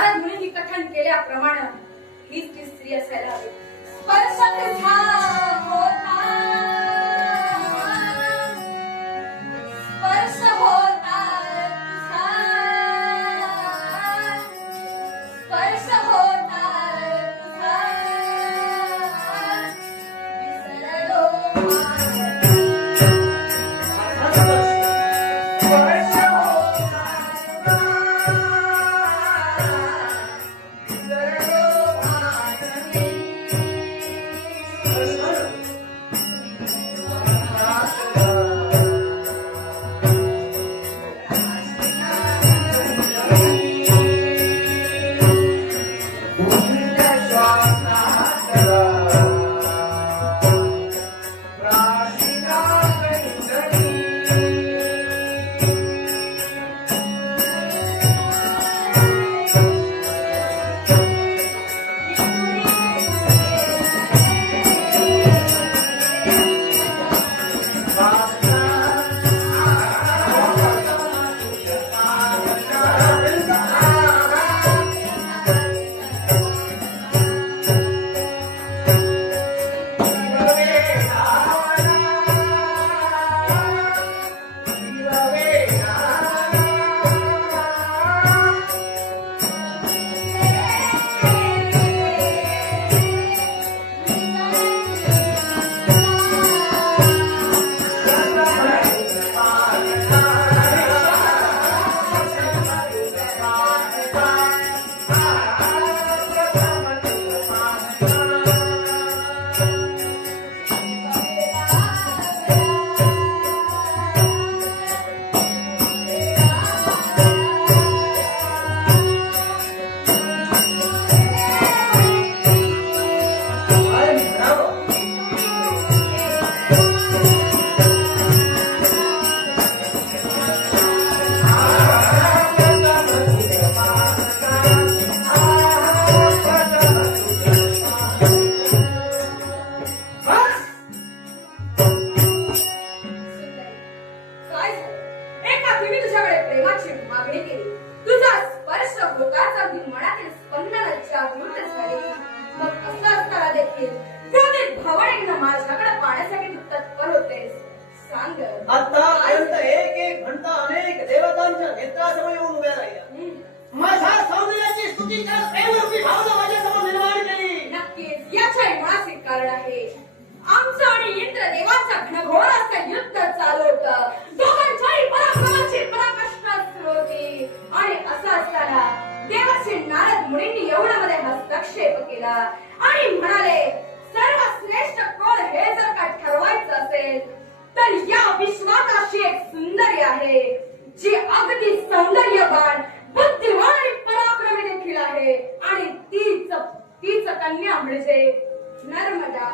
नारद मुनींनी कथन केल्याप्रमाणे हीच ती स्त्री असायला हवी. स्पर्श तुझा होता, स्पर्श होता तुझा, स्पर्श होता तुझा, विसरलो आतापर्यंत एक एक घंटा अनेक देवतांच्या नेत्रासमोर येऊन उभ्या राहिल्या. माझ्या सौंदर्याची स्तुती करत प्रेमरूपी भावना माझ्यासमोर निर्माण केली. नक्कीच याचे मुळाचे कारण आहे आमचं आणि इंद्रदेवाचं घनघोर असं युद्ध चालू होतं. दोघांच्याही पराक्रमाची पराकाष्ठा सुरू होती आणि असं असताना देवाचे नारद मुनींनी एवढ्यामध्ये हस्तक्षेप केला आणि म्हणाले सर्वश्रेष्ठ कोण हे जर का ठरवायचं असेल तर या विश्वात अशी एक सुंदरी आहे जी अगदी सौंदर्यवान, बुद्धिमान आणि पराक्रमी देखील आहे आणि तीच कन्या म्हणजे नर्मदा.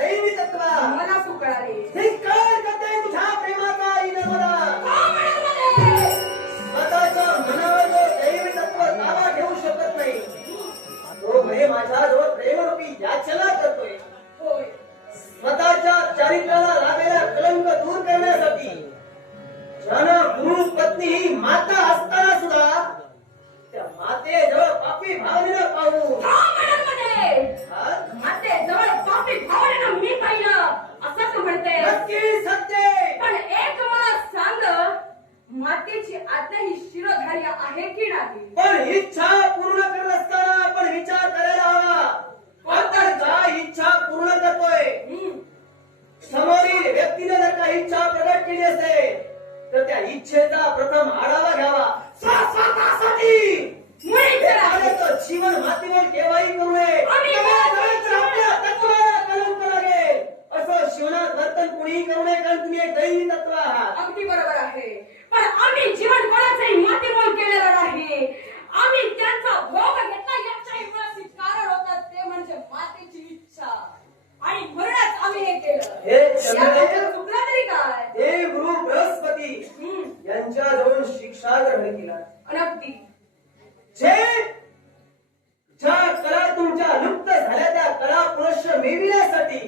दैवी तत्व मला तू कळाली धिक्कार करते तुझ्या प्रेमाचा आई नर्मदा. स्वतःच्या मनावर जो दैवी तत्व ताबा घेऊ शकत नाही तो म्हणजे माझ्याजवळ प्रेमरूपी याचना करतोय. होय स्वतःच्या चारित्र्याला लागलेला कलंक दूर करण्यासाठी ज्यानं गुरु पत्नी ही माता असताना सुद्धा त्या मातेजवळ पापी भावनेनं पाहू मातेजवळ पापी भावनेनं मी पाहिलं असं तू म्हणते. नक्की सत्य. पण एक मला सांग मातेची आज्ञा ही शिरोधार्य आहे की नाही? पण इच्छा पूर्ण करत असताना आपण विचार करायला हवा आपण काय इच्छा पूर्ण करतोय. समोरील व्यक्तीने जर का इच्छा प्रकट केली असेल तर त्या इच्छेचा प्रथम आढावा घ्यावा. स्वतःसाठी जीवन मातीवर केव्हाही करू नये. आपल्या तत्वाला कलंक लागेल असं जीवनात वर्तन कोणीही करू नये कारण तुम्ही एक दैवी तत्व आहात. अगदी बरोबर आहे. पण आम्ही जीवन कोणाचंही मातीमोल केलेलं नाही. आम्ही त्यांचा भोग घेतला याच्याही मुळाशी कारण होतं ते म्हणजे मातेची इच्छा आणि म्हणूनच आम्ही हे केलं. हे चुकला तरी काय? हे गुरु बृहस्पती यांच्याजवळ शिक्षा ग्रहण केला. अनक्ती ज्या कला तुमच्या लुप्त झाल्या त्या कला पुनश्च मिळविण्यासाठी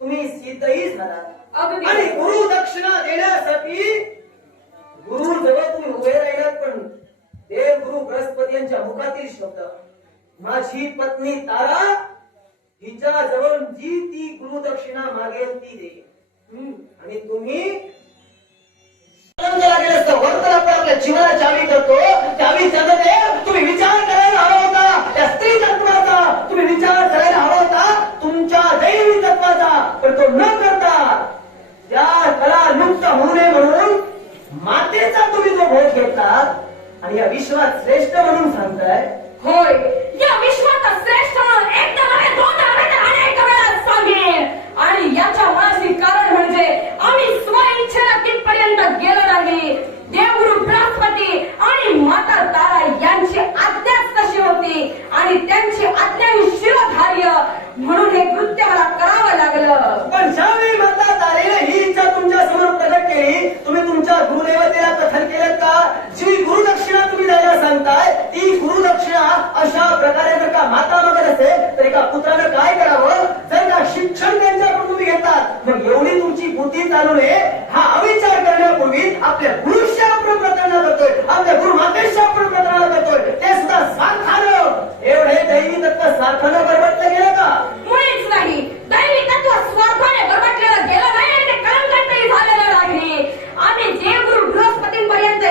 तुम्ही सिद्धही झालात आणि गुरु दक्षिणा देण्यासाठी गुरु जवळ तुम्ही उभे राहिलात. पण देव विश्वातील शब्द. माझी पत्नी तारा हिच्या जवळ जी ती गुरुदक्षिणा मागेल ती दे. आणि तुम्ही लागेल असतं वर्तन आपण आपल्या जीवनाची चावी करतो त्यावेळी चंद्रदेव तुम्ही विचार करायला हवा होता त्या स्त्री तत्वाचा, तुम्ही विचार करायला हवा होता तुमच्या दैवी तत्वाचा, पण तो न करता त्या कला लुप्त होऊ नये म्हणून मातेचा तुम्ही जो भोग घेतला आणि या विश्वात श्रेष्ठ म्हणून सांगताय. होय, या विश्वात श्रेष्ठ म्हणून एकदा नव्हे दोनदा नव्हे तर अनेक वेळा सांगेन. आणि याच्या मुळाशी कारण म्हणजे आम्ही स्वइच्छेनं तिथपर्यंत गेलो नाही. देवगुरु बृहस्पती आणि माता तारा यांची आज्ञाच तशी होती आणि त्यांची आज्ञा ही शिरोधार्य म्हणून हे कृत्य मला करावं लागलं. पण ज्यावेळी माता तारेने ही इच्छा तुमच्या समोर प्रकट केली, तुम्ही तुमच्या गुरुदेवतेला कथन केलं का जी गुरुदक्षिणा तुम्ही द्यायला सांगताय ती गुरुदक्षिणा अशा प्रकारे जर का माता मागत असेल तर एका पुत्रानं काय करावं? जर का शिक्षण त्यांच्याकडून तुम्ही घेतात मग एवढी तुमची बुद्धी चालू नये हा अविचार करण्यापूर्वी आपल्या गुरुशी आपण प्रार्थना करतोय, आपल्या गुरुमातेशी आपण प्रार्थना करतोय, ते सुद्धा स्वार्थानं एवढे दैवी तत्व स्वार्थानं बरबटलं गेलं का? मुळीच नाही. दैवी तत्व स्वार्थाने बरबटलेलं गेलं नाही आणि ते कलंकितही झालेलं नाही. आम्ही देवगुरु बृहस्पतींपर्यंत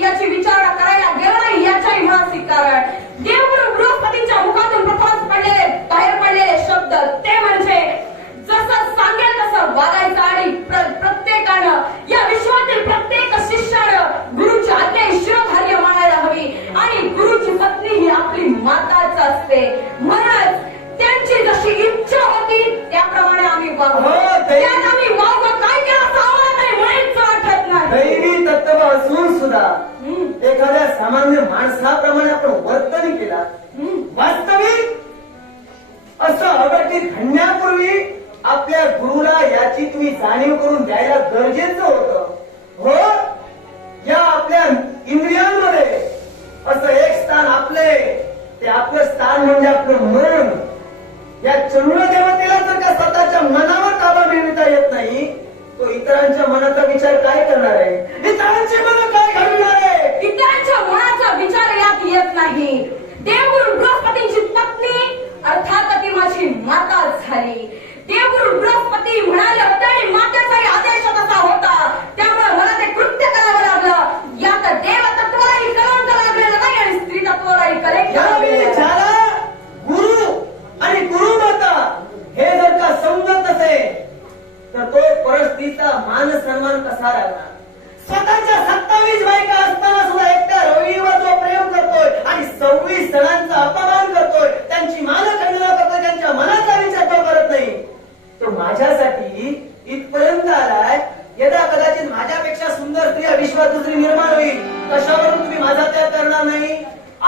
याची विचारणा करायला गेलो नाही. याच्याही मुळाशी कारण देवगुरु बृहस्पतींच्या मुखातून प्रथमच बाहेर पडलेले शब्द ते म्हणजे जसं सांगेल तसं वागायचं आणि प्रत्येकानं या विश्वातील प्रत्येक शिष्यानं गुरुची आज्ञा शिरोधार्य मानायला हवी आणि गुरुची पत्नी ही आपली माताच असते. म्हणूनच त्यांची जशी इच्छा होती त्याप्रमाणे आम्ही वागलो. त्यात आम्ही वागलो काय केलं असं आम्हाला काही माहीत वाटत नाही. दैवी तत्व असून सुद्धा एखाद्या सामान्य माणसाप्रमाणे आपण वर्तन केला. वास्तविक असं अघटित घडण्यापूर्वी आपल्या गुरुला याची तुम्ही जाणीव करून द्यायला गरजेचं होतं. हो, या आपल्या इंद्रियांमध्ये असं एक स्थान आपले, ते आपलं स्थान म्हणजे आपलं मन. या चंद्र देवतेला जर का स्वतःच्या मनावर ताबा मिळविता येत नाही तो इतरांच्या मनाचा विचार काय करणार आहे? इतरांचे मन काय घडविणार आहे? इतरांच्या मनाचा विचार यात येत नाही. देवगुरु बृहस्पतींची पत्नी अर्थात ती माझी माता झाली. देवगुरु बृहस्पती म्हणाले होते आणि मातेचाही आदेश तसा होता, त्यामुळे मला ते कृत्य करावं लागलं. यात देव तत्वालाही कलंक लागलेलं नाही आणि स्त्री तत्वालाही कलंक लागलेलं ज्याला गुरु आणि गुरुमाता हे जर का समजत असेल तर तो परस्त्रीचा मान सन्मान कसा राहणार? स्वतःच्या 27 बायका असताना सुद्धा एकट्या रवीवर जो प्रेम करतोय आणि 26 जणांचा अपमान करतोय, त्यांची मानखंडना करतोय, त्यांच्या मनाचा विचार तो करत नाही, तो माझ्यासाठी इथपर्यंत आलाय. यदा कदाचित माझ्यापेक्षा सुंदर स्त्री विश्वात दुसरी निर्माण होईल, कशावरून तुम्ही माझा त्याग करणार नाही?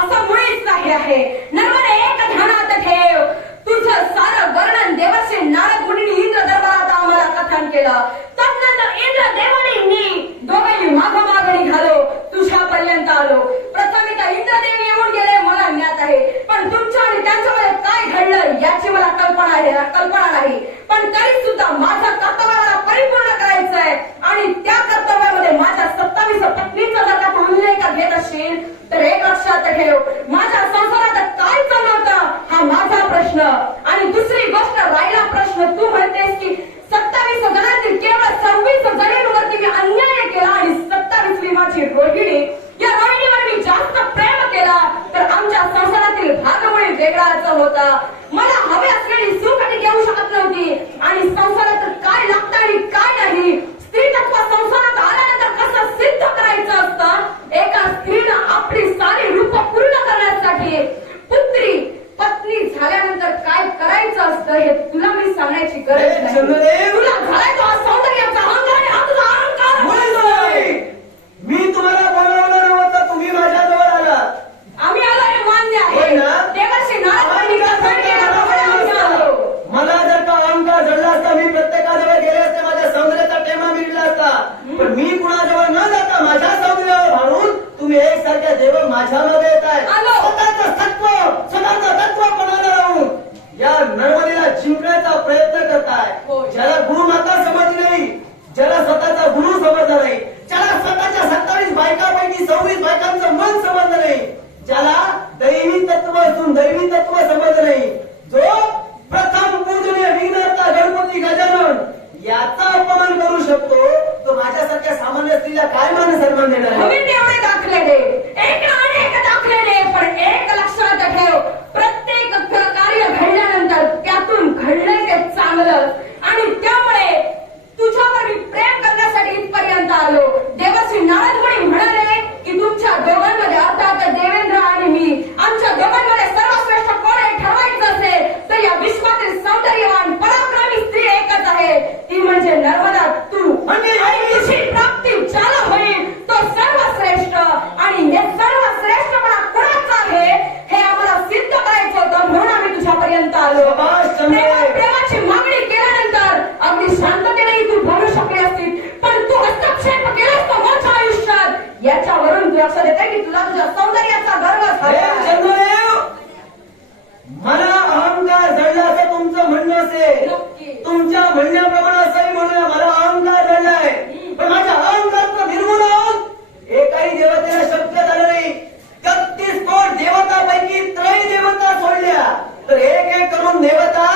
असं मुळीच नाही आहे. नर्मदे एक ध्यानात ठेव, तुझं सारं वर्णन देवर्षी नारद मुनींनी इंद्र दरबारात आम्हाला कथन केलं. तदनंतर इंद्र देवाने मी दोघांनी मागोमाग निघालो, तुझ्यापर्यंत आलो. प्रथम इथं इंद्रदेव येऊन गेले मला ज्ञात आहे, पण तुमच्या आणि त्यांच्यामध्ये काय घडलं याची मला कल्पना नाही. पण तरी सुद्धा माझं कर्तव्य मला परिपूर्ण करायचंय आणि त्या कर्तव्यामध्ये माझ्या 27 पत्नीचा जर का उल्लेख घेत असशील तर एक लक्षात ठेव, माझ्या संसारात काय चालू होतं हा माझा प्रश्न. आणि दुसरी गोष्ट राहिला प्रश्न, तू म्हणतेस की 27 जणांतील केवळ 26 जणींवरती मी अन्याय केला आणि 27वी माझी रोहिणी, या रोहिणीवर मी जास्त प्रेम केला तर आमच्या संसारातील भागमुळे वेगळाच होता. मला हवे असलेली सुख मी घेऊ शकत नव्हती आणि संसारात काय लागतं आणि काय नाही, स्त्री तत्व संसारात आल्यानंतर कसं सिद्ध करायचं असतं. एका स्त्रीनं आपली सारी रूप पूर्ण करण्यासाठी पुत्री पत्नी झाल्यानंतर काय करायचं असतं हे तुला मी सांगण्याची गरज नाही. तुला घालायचा हा सौंदर्याचा अहंकार आणि हा तुझा अहंकार. मी तुम्हाला बोलावलं नव्हतं, तुम्ही माझ्याजवळ आलात. आम्ही आलो हे मान्य आहे. देवर्षी नारद मला जर का अहंकार जडला असता मी प्रत्येकाजवळ गेले असते, माझ्या सौंदर्याचा टेमा मिळला असता. पण मी कुणाजवळ न जाता माझ्या सौंदर्यावर भाळून तुम्ही एकसारख्या देव माझ्या मध्ये येत आहे. स्वतःचं तत्वपणाला राहून या नर्मदेला जिंकण्याचा प्रयत्न करताय. ज्याला गुरुमाता समजली नाही, ज्याला स्वतःचा गुरु समजला नाही, ज्याला स्वतःच्या 27 बायकांपैकी 26 बायकांचं मन समजलं नाही, ज्याला सामान्य स्त्रीला काय मान सन्मान देणार आहे? हवे तेवढे दाखले दे, एक आणि एक दाखले दे, पण एक लक्षात ठेव, प्रत्येक कार्य घडल्यानंतर त्यातून घडलंय ते चांगलं, आणि त्यामुळे तुझ्यावर मी प्रेम करण्यासाठी इथपर्यंत आलो. देवाश्री नारद मुनी म्हणाले की तुमच्या दोघांमध्ये अर्थात देवेंद्र आणि मी, आमच्या दोघांमध्ये सर्वश्रेष्ठ कोण आहे ठरवायचं असेल तर या विश्वातील सौंदर्यवान पराक्रमी स्त्री एकच आहे, ती म्हणजे नर्मदा तू. म्हणजे आणि तुझी प्राप्ती ज्याला होईल तो सर्वश्रेष्ठ, आणि हे सर्वश्रेष्ठपणा कोणाचा आहे हे आम्हाला सिद्ध करायचं होतं, म्हणून आम्ही तुझ्यापर्यंत आलो. शाबास चंद्रे. प्रेमाची मागणी केल्यानंतर अगदी शांततेने तू बोलू शकली असती, पण तू हस्तक्षेप केलास तो माझ्या आयुष्यात. याच्यावरून तू लक्षात येते की तुला तुझ्या सौंदर्याचा गर्व हे झाला. चंद्रदेव, मला अहंकार जडला असं तुमचं म्हणणं असेल. नक्की. तुमच्या म्हणण्याप्रमाणे असंही म्हणूया मला अहंकार जडलाय, पण माझ्या अहंकारचं निर्मूलन एकाही देवतेला शक्य झालं नाही. 33 कोट देवतापैकी त्रय देवता सोडल्या तर एक करून देवता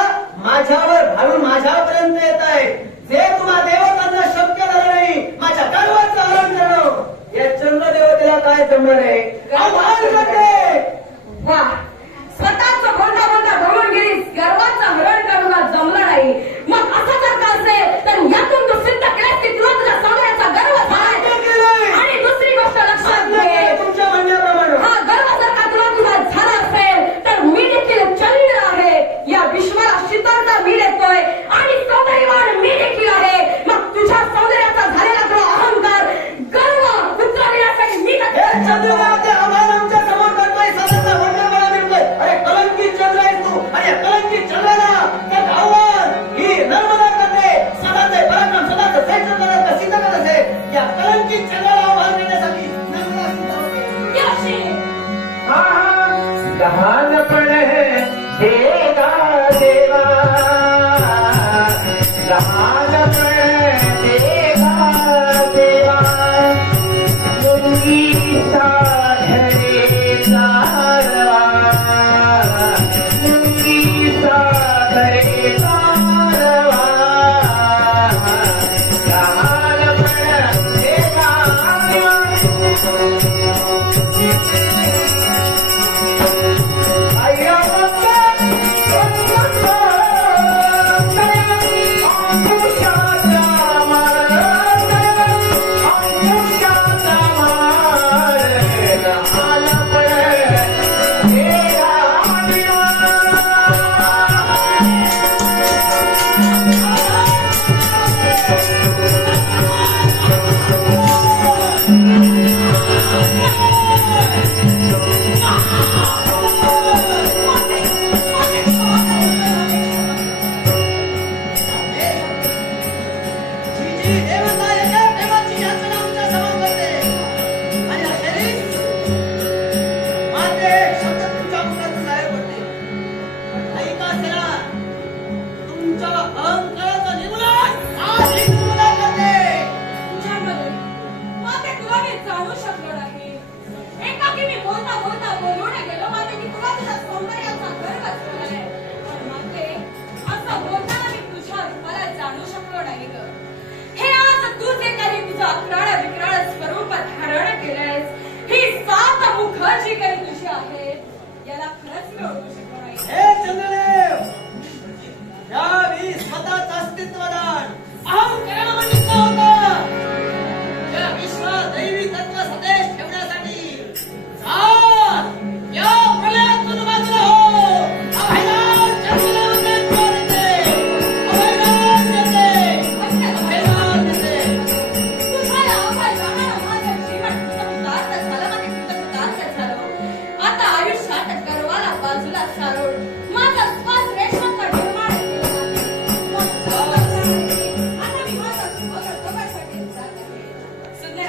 माझ्यावर भाडून माझ्यापर्यंत येत आहे. जे तुम्हा देवतांना शक्य झालं नाही माझ्या गर्वाचं हरण करणं, या चंद्रदेवतेला काय जमणार आहे? आव्हान करते. वा, स्वतःच बोलता बोलता बोलून गेलीस, गर्वाचं हरण करणं जमलं नाही. मग असं जर का असेल तर यातून तू सिद्ध केलंस की तुला तुझ्या सौंदर्याचा गर्व झालाय. आणि दुसरी गोष्ट लक्षात घे, तुमच्या म्हणण्याप्रमाणे हा गर्व जर का तुला झाला असेल तर मी देखील चंद्र आहे, या विश्वाला शीतलता मी देतोय, आणि सौंदर्यवान मी देखील आहे. मग तुझ्या सौंदर्याचा झालेला तुला अहंकार गर्व उतरवण्यासाठी मी चंद्रदेवते आम्हाला आमच्या समोर करतोय, सदाचा म्हणण्याप्रमाणे मिळतोय. अरे कलंकित चंद्र आहेस तू, आणि या कलंकित चंद्राला त्या गावावर ही नर्मदा करते. सदाचे पराक्रम सदाचं श्रेष्ठ करत सिद्ध करत असेल, या कलंकित चंद्राला आव्हान देण्यासाठी नर्मदा सिद्ध होते. याशी लहानपण देगा देवा, लहानपण देगा देवा, मुंगी साधरे सारवा, मुंगी साधरे सारवा, लहानपण देगा जी देवता येते देवाची याचना आमच्या समोर करते, आणि अखेरीस मात्र एक शब्द तुमच्या मुखातून बाहेर पडते. ऐका सेना, तुमच्या अहंकाराचं निर्मूलन आज ही नर्मदा करते. तुझ्यामध्ये मात्र तुला मी जाणू शकलो नाही. एकाकी मी बोलता बोलता बोलून गेलो, मात्र की तुला तुझ्या सौंदर्याचा गर्व झालाय, पण मात्र असं बोलताना मी तुझ्या रूपाला जाणू शकलो नाही ग. हे आज तू जे काही तुझं अक्राळ विक्राळ स्वरूप धारण केलंयस, ही 7 मुख जी काही तुझी आहे, याला खरंच मी ओळखू शकलो नाही. हे चंद्रदेव, यावेळी स्वतःचं अस्तित्वदान अहंकारानं मानित होतं. या विश्वात दैवी तत्व सदेश ठेवण्यासाठी या प्रलयातून बाजूला हो. अभयदान चंद्रदेवते देते, अभयदान देते, अभयदान देते. तुझ्या अभय जाणारं माझं जीवन कृतकृतार्थ झालं, माझे कृतकृतार्थ झालं. आता आयुष्यात गर्वाला बाजूला सारून माझा श्वास रेषांचा निर्माण केला. आता मी माझा स्वतः जगासाठी जात आहे. सुंदर